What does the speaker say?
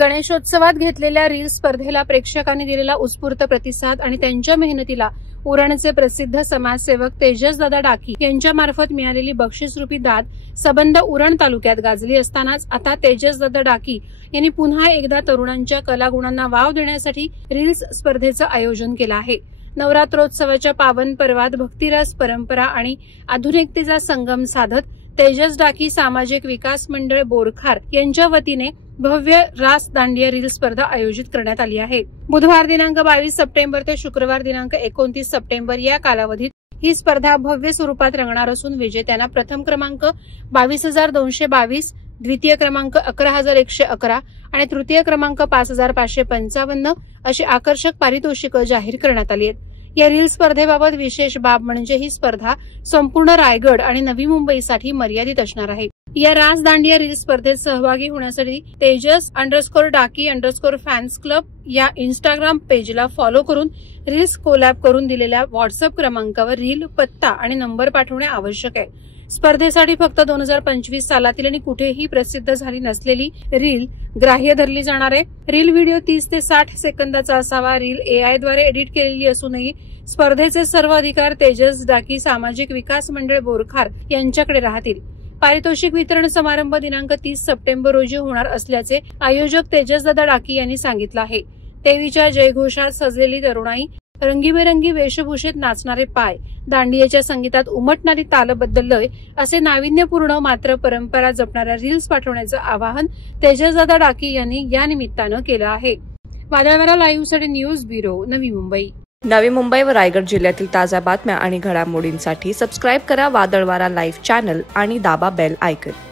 गणेशोत्सवात घेतलेल्या रील स्पर्धेला प्रेक्षकांनी दिलेला उत्स्फूर्त प्रतिसाद आणि त्यांच्या मेहनतीला उरणचे प्रसिद्ध समाजसेवक तेजसदादा डाकी यांच्यामार्फत मिळालेली बक्षीसरूपी दाद सबंध उरण तालुक्यात गाजली असतानाच आता तेजसदादा डाकी यांनी पुन्हा एकदा तरुणांच्या कलागुणांना वाव देण्यासाठी रील्स स्पर्धेचं आयोजन केलं आहे। नवरात्रोत्सवाच्या पावन पर्वात भक्तिरस, परंपरा आणि आधुनिकतेचा संगम साधत तेजस डाकी सामाजिक विकास मंडळ बोरखार यांच्या वतीने भव्य रास दांडिया रील स्पर्धा आयोजित करण्यात आली आहे। बुधवार दिनांक 22 सप्टेंबर ते शुक्रवार दिनांक 29 सप्टेंबर या कालावधीत ही स्पर्धा भव्य स्वरूपात रंगणार असून विजेत्यांना प्रथम क्रमांक 22,222, द्वितीय क्रमांक 11,111 आणि तृतीय क्रमांक 5,555 अशी आकर्षक पारितोषिकं जाहीर करण्यात आली आहेत। या रील स्पर्धेबाबत विशेष बाब म्हणजे ही स्पर्धा संपूर्ण रायगड आणि नवी मुंबईसाठी मर्यादित असणार आहे। या रास दांडिया रील स्पर्धेत सहभागी होण्यासाठी तेजस_डाकी_फॅन्स क्लब या इंस्टाग्राम पेजला फॉलो करून रील्स कोलॅब करून दिलेल्या व्हॉट्सअप क्रमांकावर रील, पत्ता आणि नंबर पाठवणे आवश्यक आहे। स्पर्धेसाठी फक्त 2025 सालातील आणि कुठेही प्रसिद्ध झाली नसलेली रील ग्राह्य धरली जाणार आहे। रील व्हिडिओ 30 ते 60 सेकंदाचा असावा। रील AI द्वारे एडिट केलेली असूनही स्पर्धेचे सर्व अधिकार तेजस डाकी सामाजिक विकास मंडळ बोरखार यांच्याकडे राहतील। पारितोषिक वितरण समारंभ दिनांक 30 सप्टेंबर रोजी होणार असल्याचे आयोजक तेजसदादा डाकी यांनी सांगितलं आहे। देवीच्या जयघोषात सजलेली तरुणाई, रंगीबेरंगी वेशभूषेत नाचणारे पाय, दांडियाच्या संगीतात उमटणारी तालबद्ध लय असे नाविन्यपूर्ण मात्र परंपरा जपणाऱ्या रील्स पाठवण्याचं आवाहन तेजसदादा डाकी यांनी या निमित्तानं केलं आहे। वादळवारा लाईव्हसाठी न्यूज ब्युरो, नवी मुंबई। नवी मुंबई व रायगड जिल्ह्यातील ताज्या बातम्या आणि घडामोडींसाठी सबस्क्राईब करा वादळवारा लाईव्ह चॅनल आणि दाबा बेल आयकॉन।